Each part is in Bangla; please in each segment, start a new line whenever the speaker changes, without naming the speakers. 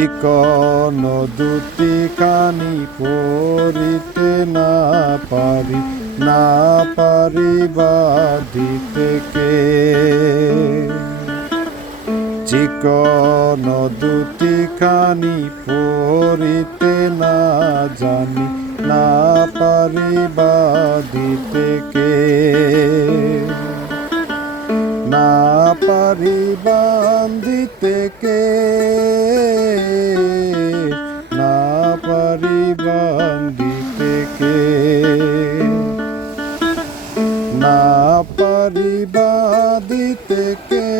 কোন দুটি কানি পড়িতে না পারি না পারি বাদিতে কে? চিকন দুটি কানি পড়িতে না জানি, না পারি বাদিতে কে? না পারি বান্দিতে কে? পারি বান্দিতে কে? না পারি বাদিতে কে?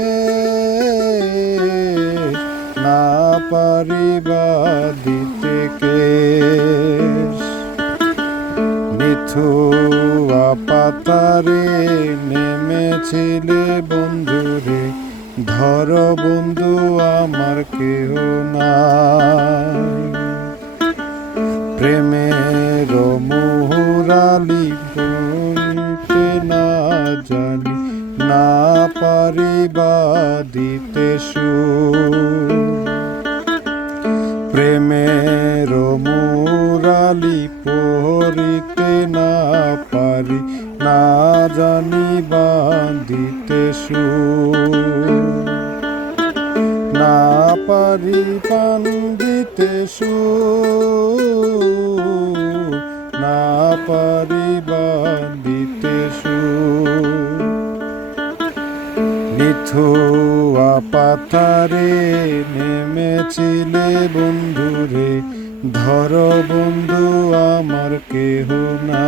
না পারি বাদিতে কে? মিথুয়া পাতারে নেমেছিলে বন্ধুরে, ধর বন্ধু আমার কেহ নাই। প্রেমের মুহুরালি বলতে না জানি, না পারিবা দিতে সুর। প্রেমের মুরালি পড়িতে না পারি, না জানি বান্দিতে সুর। না পারি বান্দিতে সুর। না পারি বান্দিতে সুর। নিথুয়া পাথারে নেমেছিলে বন্ধুরে ধর বন্ধু আমার কেহ না